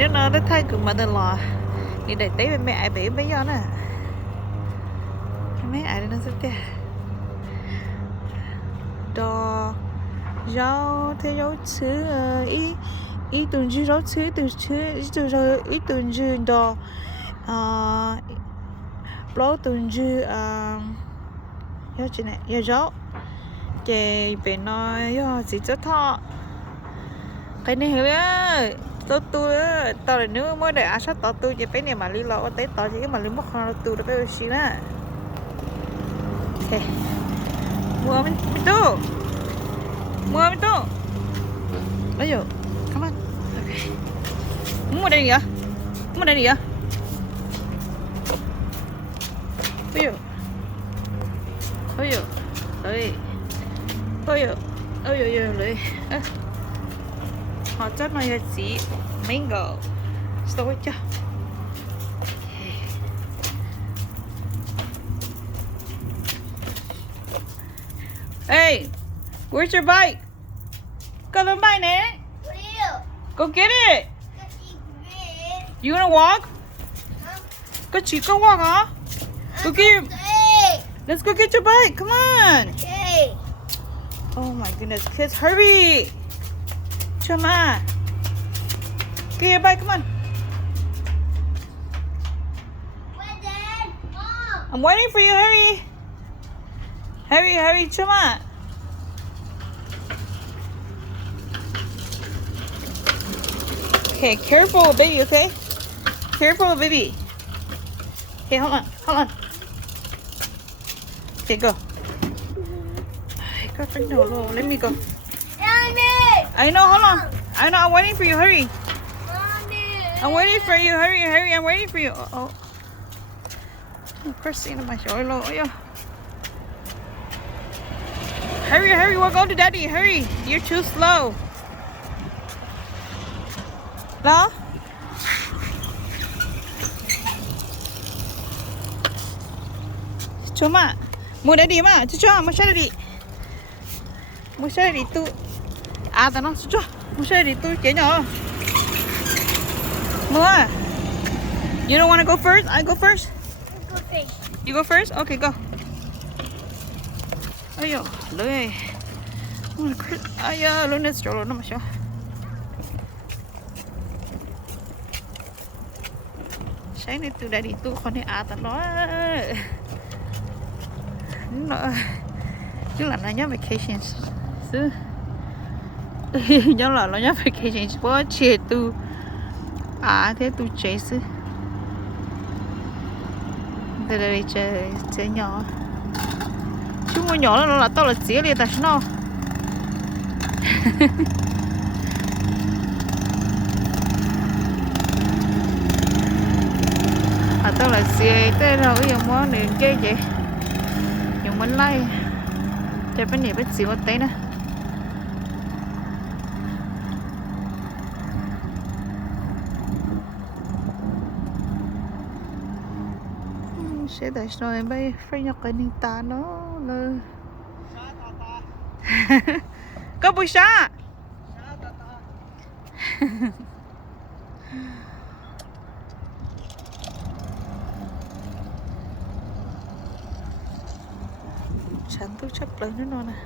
nếu nó đã thay cực mà tên lò thì để tí mẹ ai bị bây giờ nè mấy ai nó sẽ thế đò rau theo dấu chữ ý tuần dư rau chữ từ chữ rồi ý tuần dư đò bao tuần dư nhớ chuyện này nhớ rõ chị về nói gì cho thọ cái này hiểu á tôi tao là nếu mới để ăn sát tao tôi chỉ phải này mà đi lo tới tao chỉ cái mà đi mất hoa tôi đã phải xí nữa ok mua mình tu bây giờ come on okay mua đây gì vậy bây giờ lấy họ chắc nó là gì mango sao chứ hey where's your bike go lên bike nè go get it you wanna walk có chỉ có walk hả go get let's go get your bike come on oh my goodness kids hurry Chama get your bike come on I'm waiting for you hurry Chama okay careful baby okay careful baby okay hold on okay go girlfriend no let me go I know hold on I know I'm waiting for you hurry I'm waiting for you hurry I'm waiting for you oh pressing on my shoulder oh yeah hurry we're going to daddy hurry you're too slow đó Choma mua daddy mà cho mua xe đi tu tao nó cho mua xe đi tu chế nhỏ mua you don't want to go first I go first you go first okay go ayo lưỡi ayo lưỡi nó chỗ nó mà sao sáng nay tôi đã đi tu con này tao nói nó chứ là nó nhớ vacations chứ nhớ là nó nhớ vacations quá chết tu thế tu chết chứ từ đây chơi nhỏ chứ mua nhỏ là tao là chỉ liền tại sao tao là xe tới đâu bây giờ món này chơi vậy dùng mình lấy chơi bên này bên xíu tí nữa sẽ tại sao em bay phải nhặt cái ninh ta nó là có bùi saฉันต้องชับเลยแน่นอนนะ